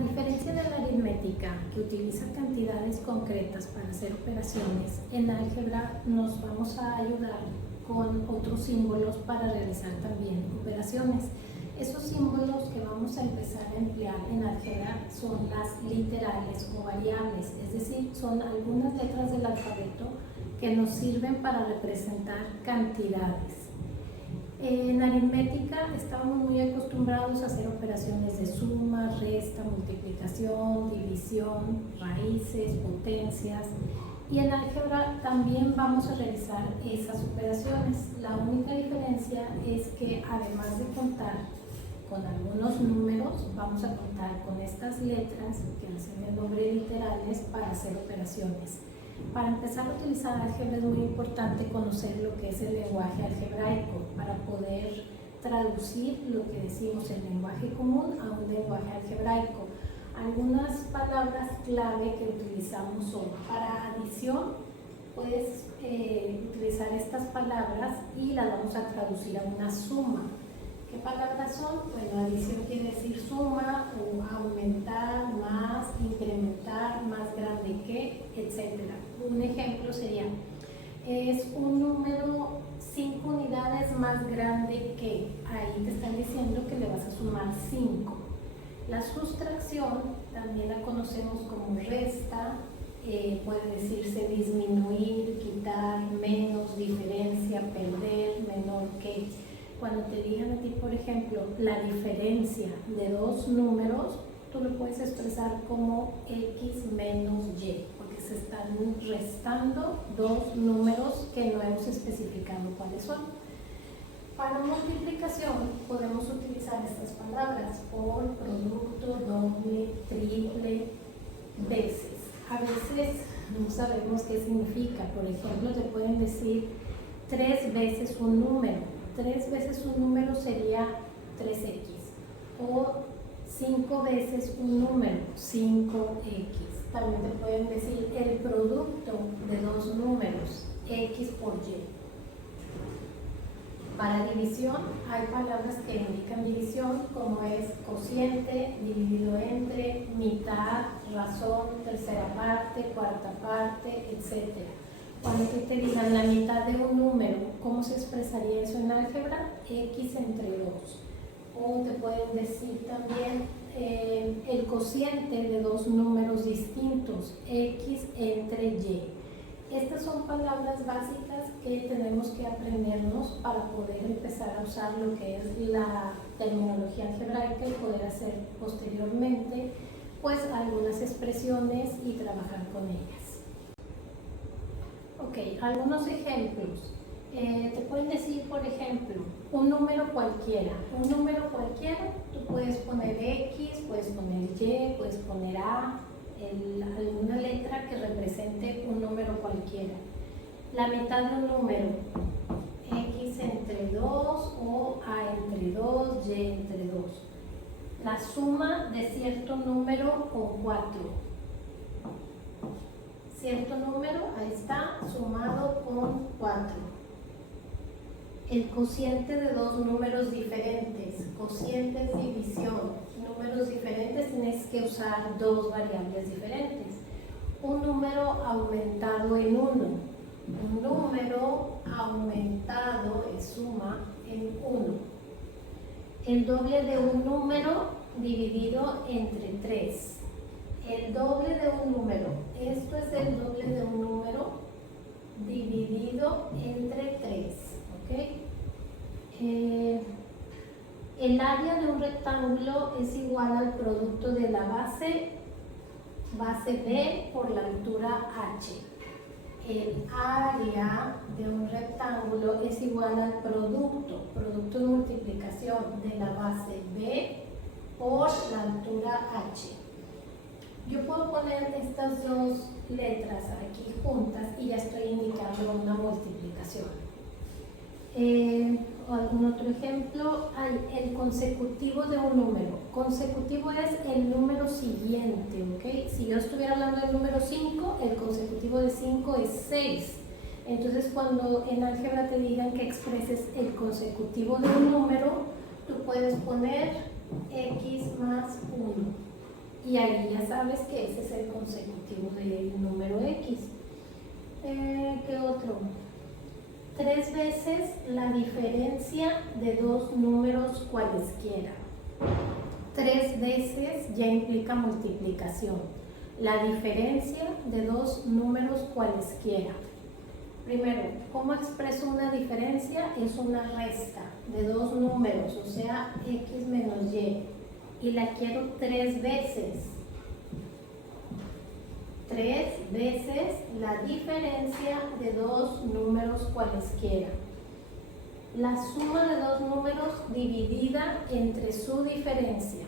diferencia de la aritmética, que utiliza cantidades concretas para hacer operaciones, en álgebra nos vamos a ayudar con otros símbolos para realizar también operaciones. Esos símbolos que vamos a empezar a emplear en álgebra son las literales o variables, es decir, son algunas letras del alfabeto que nos sirven para representar cantidades. En aritmética estamos muy acostumbrados a hacer operaciones de suma, resta, multiplicación, división, raíces, potencias, y en álgebra también vamos a realizar esas operaciones. La única diferencia es que además de contar con algunos números, vamos a contar con estas letras que hacen el nombre literales para hacer operaciones. Para empezar a utilizar álgebra es muy importante conocer lo que es el lenguaje algebraico para poder traducir lo que decimos en lenguaje común a un lenguaje algebraico. Algunas palabras clave que utilizamos son: para adición puedes utilizar estas palabras y las vamos a traducir a una suma. ¿Qué palabras son? Bueno, adición quiere decir suma, o aumentar, más, incrementar, más grande que, etc. Un ejemplo sería: es un número 5 unidades más grande que. Ahí te están diciendo que le vas a sumar 5. La sustracción también la conocemos como resta, puede decirse disminuir, quitar, menos, diferencia, perder, menor que. Cuando te digan a ti, por ejemplo, la diferencia de dos números, tú lo puedes expresar como x menos y, porque se están restando dos números que no hemos especificado cuáles son. Para multiplicación podemos utilizar estas palabras: por, producto, doble, triple, veces. A veces no sabemos qué significa. Por ejemplo, te pueden decir 3 veces un número. 3 veces un número sería 3x, o 5 veces un número, 5x. También te pueden decir el producto de dos números, x por y. Para división hay palabras que indican división, como es cociente, dividido entre, mitad, razón, tercera parte, cuarta parte, etc. Cuando te digan la mitad de un número, ¿cómo se expresaría eso en álgebra? X entre 2. O te pueden decir también el cociente de dos números distintos, X entre Y. Estas son palabras básicas que tenemos que aprendernos para poder empezar a usar lo que es la terminología algebraica y poder hacer posteriormente pues algunas expresiones y trabajar con ellas. Ok, algunos ejemplos. Te pueden decir, por ejemplo, un número cualquiera. Un número cualquiera, tú puedes poner X, puedes poner Y, puedes poner A, alguna letra que represente un número cualquiera. La mitad de un número, X entre 2 o A entre 2, Y entre 2. La suma de cierto número con 4. Cierto número, ahí está, sumado con 4. El cociente de dos números diferentes. Cociente es división. Números diferentes tienes que usar dos variables diferentes. Un número aumentado en 1. Un número aumentado es suma en 1. El doble de un número dividido entre 3. El doble de un número, esto es el doble de un número dividido entre 3, ¿ok? El área de un rectángulo es igual al producto de la base B por la altura h. El área de un rectángulo es igual al producto de multiplicación de la base B por la altura h. Yo puedo poner estas dos letras aquí juntas y ya estoy indicando una multiplicación. ¿Algún otro ejemplo? Hay el consecutivo de un número. Consecutivo es el número siguiente, ¿ok? Si yo estuviera hablando del número 5, el consecutivo de 5 es 6. Entonces, cuando en álgebra te digan que expreses el consecutivo de un número, tú puedes poner x más 1. Y ahí ya sabes que ese es el consecutivo del número X. ¿Qué otro? 3 veces la diferencia de dos números cualesquiera. 3 veces ya implica multiplicación. La diferencia de dos números cualesquiera. Primero, ¿cómo expreso una diferencia? Es una resta de dos números, o sea, X menos Y. Y la quiero 3 veces. 3 veces la diferencia de dos números cualesquiera. La suma de dos números dividida entre su diferencia.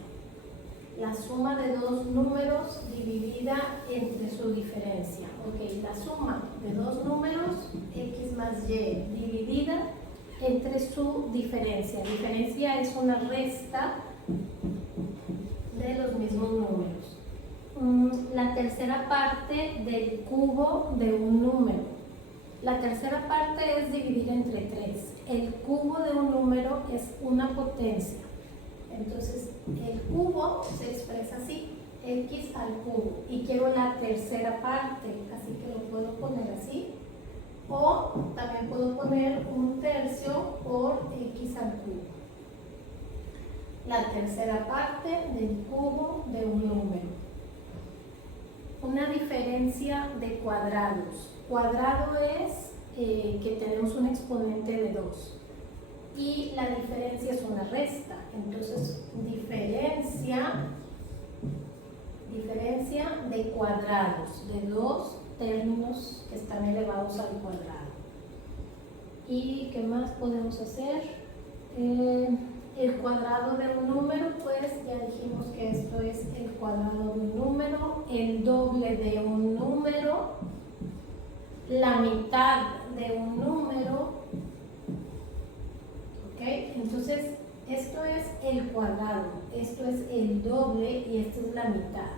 La suma de dos números dividida entre su diferencia. Ok, la suma de dos números, X más Y, dividida entre su diferencia. Diferencia es una resta de los mismos números. La tercera parte del cubo de un número. La tercera parte es dividir entre 3. El cubo de un número es una potencia. Entonces, el cubo se expresa así, X al cubo. Y quiero la tercera parte, así que lo puedo poner así. O también puedo poner 1/3 por X al cubo. La tercera parte del cubo de un número. Una diferencia de cuadrados. Cuadrado es que tenemos un exponente de 2 y la diferencia es una resta. Entonces, diferencia de cuadrados, de dos términos que están elevados al cuadrado. ¿Y qué más podemos hacer? El cuadrado de un número, pues ya dijimos que esto es el cuadrado de un número, el doble de un número, la mitad de un número, ¿ok? Entonces, esto es el cuadrado, esto es el doble y esto es la mitad.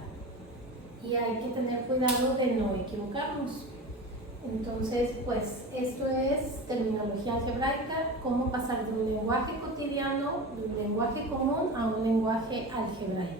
Y hay que tener cuidado de no equivocarnos. Entonces, pues esto es terminología algebraica, cómo pasar de un lenguaje cotidiano, de un lenguaje común a un lenguaje algebraico.